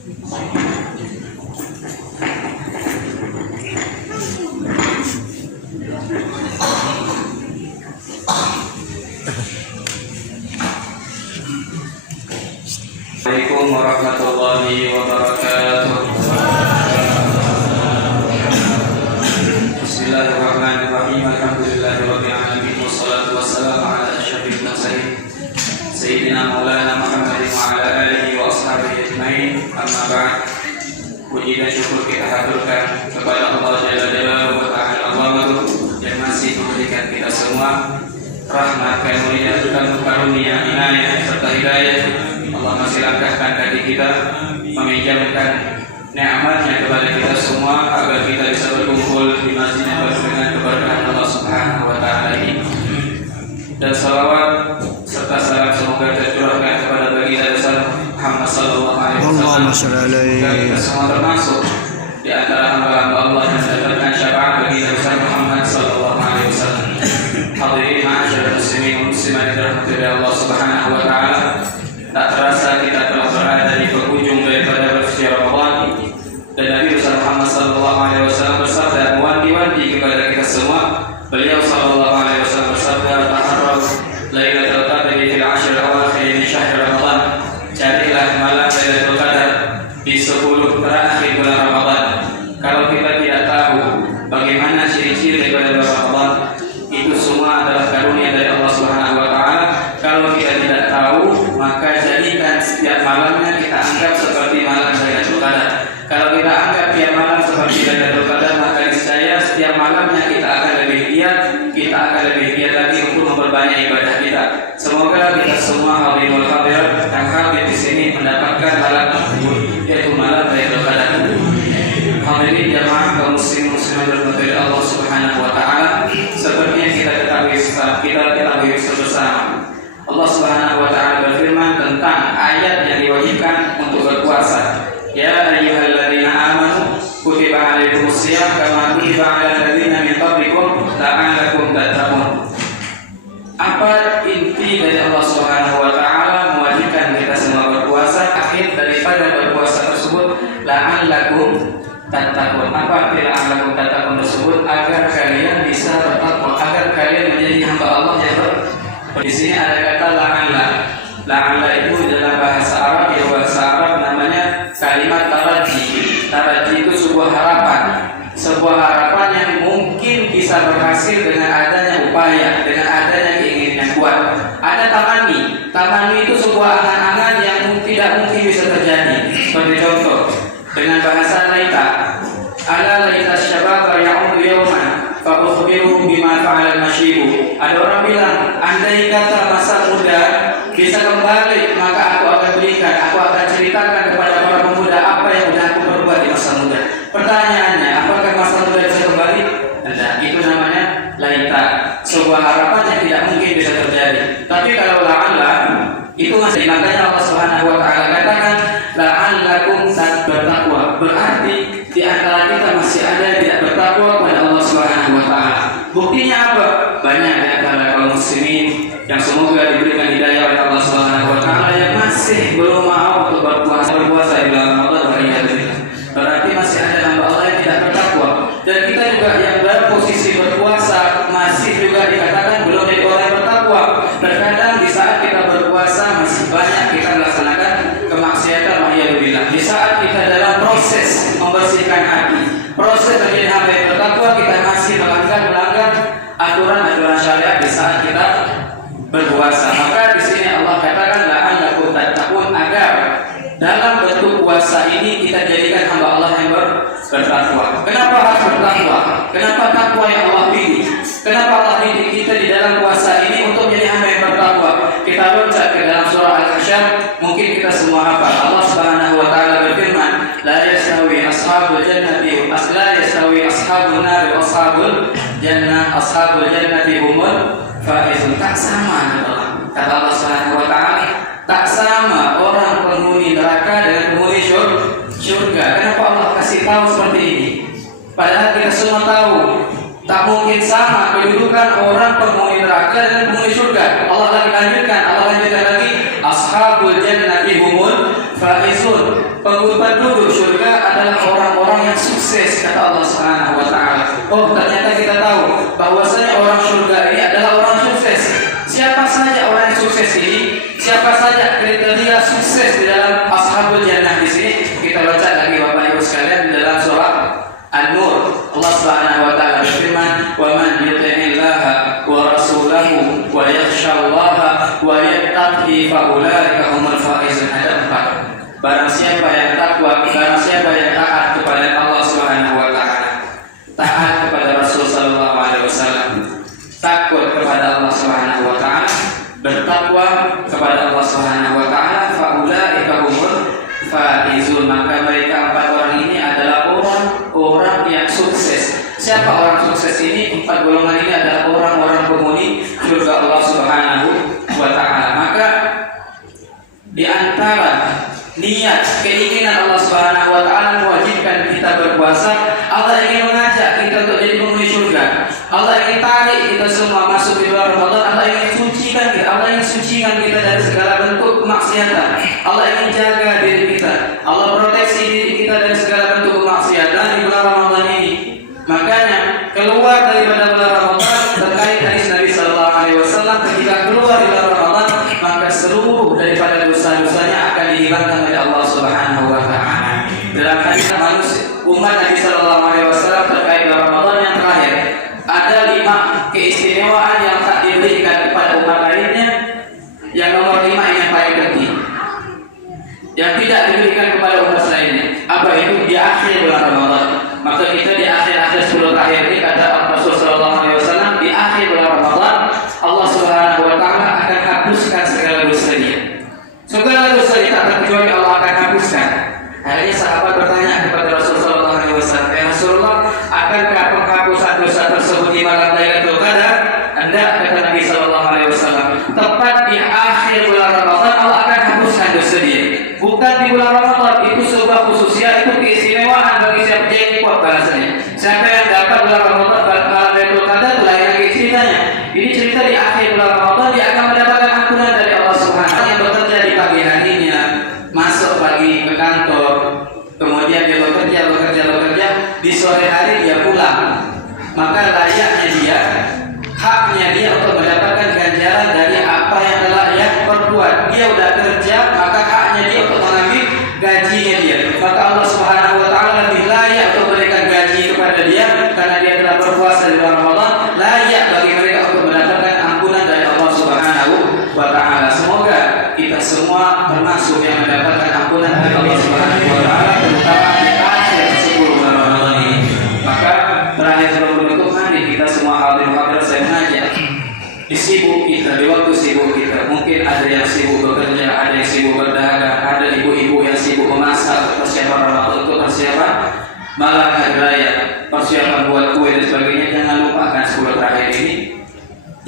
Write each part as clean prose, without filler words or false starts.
Assalamualaikum warahmatullahi wabarakatuh. Bismillahirrahmanirrahim. Alhamdulillahirabbil alamin wassalatu wassalamu ala asyrafil mursalin sayyidina maulana Muhammadin wa ala alihi wa ashabihi ajmain. Amma ba'd. Puji dan syukur kita haturkan kepada Allah Jalla Jalaluhu wa ta'ala Allah yang masih memberikan kita semua rahmat, karunia, inayah serta hidayah. Allah masih langkahkan kaki kita, meminjamkan nikmatnya kepada kita semua agar kita bisa berkumpul di masjid yang penuh dengan keberkahan Allah Subhanahu wa taala ini. Dan salawat serta salam semoga tercurahkan kepada baginda besar Muhammad sallallahu alaihi wasallam. Kita semua termasuk di antara hamba-hamba Allah yang mendapatkan syafaat baginda besar Muhammad sallallahu alaihi wasallam. Hadirin ma'asyiral muslimin wal muslimat dirahmati Allah Subhanahu wa taala. Tak terasa kita telah berada di penghujung daripada bulan Ramadan, dan Nabi Muhammad sallallahu alaihi wasallam bersabda, mewanti-wanti kepada kita semua. Beliau sallallahu alaihi wasallam bersabda, "Taharrau lailatul qadri fil 'ashr al-awakhir min syahr Ramadan." Carilah malam Lailatul Qadar di 10 terakhir bulan Ramadan. Kalau kita tidak tahu bagaimana ciri-ciri daripada bulan Ramadan, itu semua adalah karunia dari Allah Subhanahu wa taala. Kalau kita tidak tahu, maka jadikan setiap malamnya kita anggap seperti malam Lailatul Qadar. Kalau kita anggap tiap malam seperti Lailatul Qadar, maka niscaya setiap malamnya kita akan lebih giat lagi untuk memperbanyak ibadah kita. Semoga kita semua hadirin wal hadirat yang hadir di sini mendapatkan malam tersebut, yaitu malam Lailatul Qadar. Hadirin jamaah kaum muslimin muslimat dirahmati Allah Subhanahu wa taala, seperti yang kita ketahui bersama, Allah Subhanahu wa taala berfirman tentang ayat yang diwajibkan untuk berpuasa. Ya ayyuhalladzina amanu kutiba 'alaikumusiyam kama kutiba 'alal ladzina min qablikum la'allakum tattaqun. Apa inti dari Allah Subhanahu wa taala mewajibkan kita semua berpuasa? Akhir daripada berpuasa tersebut, la'allakum tattaqun. Apa arti la'allakum tattaqun tersebut? Agar kalian bisa bertakwa, agar kalian menjadi hamba Allah yang di sini ada kata la'alla. La'alla itu dalam bahasa Arab, namanya kalimat taraji. Taraji itu sebuah harapan yang mungkin bisa berhasil dengan adanya upaya, dengan adanya keinginan yang kuat. Ada tamani itu sebuah angan-angan yang tidak mungkin bisa terjadi. Seperti contoh dengan bahasa laita, ala laita syababa ya'udu yawman fa ukhbiruhum bima fa'ala al-mashibu. Ada orang bilang, andai kata masa muda bisa kembali, maka aku akan ceritakan kepada para pemuda apa yang sudah aku perbuat di masa muda. Pertanyaannya, apakah masa muda bisa kembali? Tidak. Itu namanya laita, sebuah harapan yang tidak mungkin bisa terjadi. Tapi kalau la'alla, itu masih, makanya Allah Subhanahu wa taala katakan la'allakum bertakwa. Berarti di antara kita masih ada yang tidak bertakwa kepada Allah Subhanahu wa taala. Buktinya apa? Banyak di antara kaum muslimin yang semoga diberikan hidayah oleh Allah Subhanahu wa taala yang masih belum mau untuk berpuasa di bulan Ramadan. Berarti masih ada hamba Allah yang tidak bertakwa. Dan kita juga yang dalam posisi berpuasa masih juga dikatakan belum jadi orang yang bertakwa. Terkadang di saat kita berpuasa masih banyak kita melaksanakan kemaksiatan, wa'iyadzubillah. Di saat kita dalam proses membersihkan hati, proses menjadi hamba yang bertakwa, kita masih melanggar aturan-aturan syariat di saat kita berpuasa. Maka di sini Allah katakan la'allakum tattaqun, agar dalam bentuk puasa ini kita jadikan hamba Allah yang bertakwa. Kenapa harus bertakwa? Kenapa takwa yang Allah pilih? Kenapa Allah pilih kita di dalam puasa ini untuk menjadi hamba yang bertakwa? Kita loncat ke dalam surah Al-Hasyr, mungkin kita semua hafal. Allah Subhanahu wa taala berfirman, la yastawi ashabul jannati ashabun nar wa ashabul jannati humul faizun. Tak sama, kata Allah Subhanahu wa taala, tak sama orang penghuni neraka dengan penghuni surga. Kenapa Allah kasih tahu seperti ini? Padahal kita semua tahu tak mungkin sama kedudukan orang penghuni neraka dengan penghuni surga. Allah lanjutkan lagi, ashabul jannati humul faizun. penduduk surga adalah orang-orang yang sukses, kata Allah Subhanahu wa taala. Oh, ternyata kita tahu bahwasanya orang surga ini adalah orang sukses. Siapa saja orang yang sukses ini? Siapa saja kriteria sukses di dalam ashabul jannah di sini? Kita baca lagi Bapak Ibu sekalian di dalam surah An-Nur. Allah Subhanahu wa taala berfirman, "Wa man yuti'illaha wa rasulahu wa yakhshallaha wa yattaqi fa ulaika humul faizun." Ada 4. Barang siapa yang takwa, barang siapa yang taat kepada Allah Subhanahu wa taala, taat kepada Rasul sallallahu alaihi wasallam, takut kepada Allah Subhanahu wa taala, bertakwa kepada Allah Subhanahu wa taala, fa ulaika humul faizun, maka mereka 4 orang ini adalah orang yang sukses. Siapa orang sukses ini? 4 golongan ini adalah orang-orang penghuni surga Allah Subhanahu wa taala. Maka di antara niat keinginan Allah Subhanahu wa taala mewajibkan kita berpuasa, Allah ingin mengajak kita untuk jadi penghuni surga. Allah ingin tarik kita semua masuk di bulan Ramadan. Allah ingin sucikan kita. Allah ingin sucikan kita dari segala bentuk kemaksiatan. Allah ingin jaga diri kita. Allah proteksi diri kita dari segala bentuk kemaksiatan di bulan Ramadan ini. Makanya keluar daripada bulan Ramadan, terkait hadis Nabi sallallahu alaihi wasallam, ketika keluar di bulan Ramadan, maka seluruh daripada dosa-dosanya akan dihilangkan oleh Allah Subhanahu wa taala. Dalam hadis manusia umat Nabi sallallahu alaihi wasallam terkait bulan Ramadan yang terakhir, ada 5 keistimewaan yang tak diberikan kepada umat lainnya. Yang nomor 5 yang paling penting, yang tidak diberikan kepada umat lainnya. Apa itu? Di akhir bulan Ramadan. Maka kita di akhir-akhir 10 terakhir ini, kata Rasul sallallahu alaihi wasallam, di akhir bulan Ramadan Allah Subhanahu wa taala akan hapuskan segala dosanya. Segala dosa tak terkecuali Allah akan hapuskan. Akhirnya sahabat bertanya kepada Rasul sallallahu alaihi wasallam, "Ya Rasulullah, akankah penghapusan dosa tersebut di malam Lailatul Qadar?" Anda, kata Nabi sallallahu alaihi wasallam, tepat di akhir bulan Ramadan Allah akan hapuskan dosa dia. Bukan di bulan Ramadan, itu sebuah khususnya, itu keistimewaan bagi siapa yang kuat bahasanya. Siapa yang dapat bulan Ramadan malam Lailatul Qadar, itu lain lagi ceritanya. Ini cerita di akhir bulan Ramadan dia akan mendapatkan ampunan dari Allah Subhanahu wa taala. Yang bekerja di pagi harinya, masuk pagi ke kantor, kemudian dia bekerja, di sore hari dia pulang, maka layaknya dia, haknya dia untuk mendapatkan ganjaran dari apa yang telah ia perbuat. Dia udah kerja, maka haknya dia untuk mengambil gajinya dia. Maka Allah Subhanahu wa taala lebih layak untuk memberikan gaji kepada dia karena dia telah berpuasa di bulan Ramadan. Layak bagi mereka untuk mendapatkan ampunan dari Allah Subhanahu wa taala. Semoga kita semua termasuk yang mendapatkan ampunan dari Allah Subhanahu wa taala, terutama di akhir 10 bulan Ramadan ini. Maka terakhir sebelum menutup, mari kita semua hadirin saya mengajak di sibuk kita, di waktu sibuk kita. Mungkin ada yang sibuk bekerja, ada yang sibuk berdagang, ada ibu-ibu yang sibuk memasak persiapan Ramadan, untuk persiapan malam hari raya, persiapan buat kue dan sebagainya. Jangan lupakan 10 terakhir ini.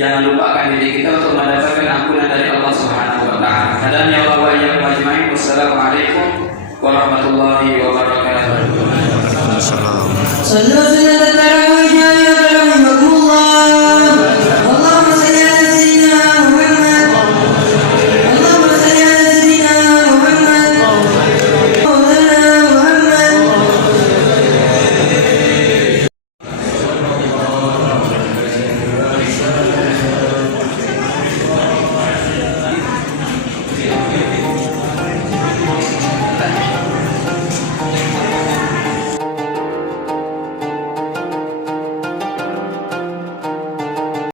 Jangan lupakan diri kita untuk mendapatkan ampunan dari Allah Subhanahu wa taala. Hadani Allah wa iyyakum ajmain. Wassalamualaikum warahmatullahi wabarakatuh.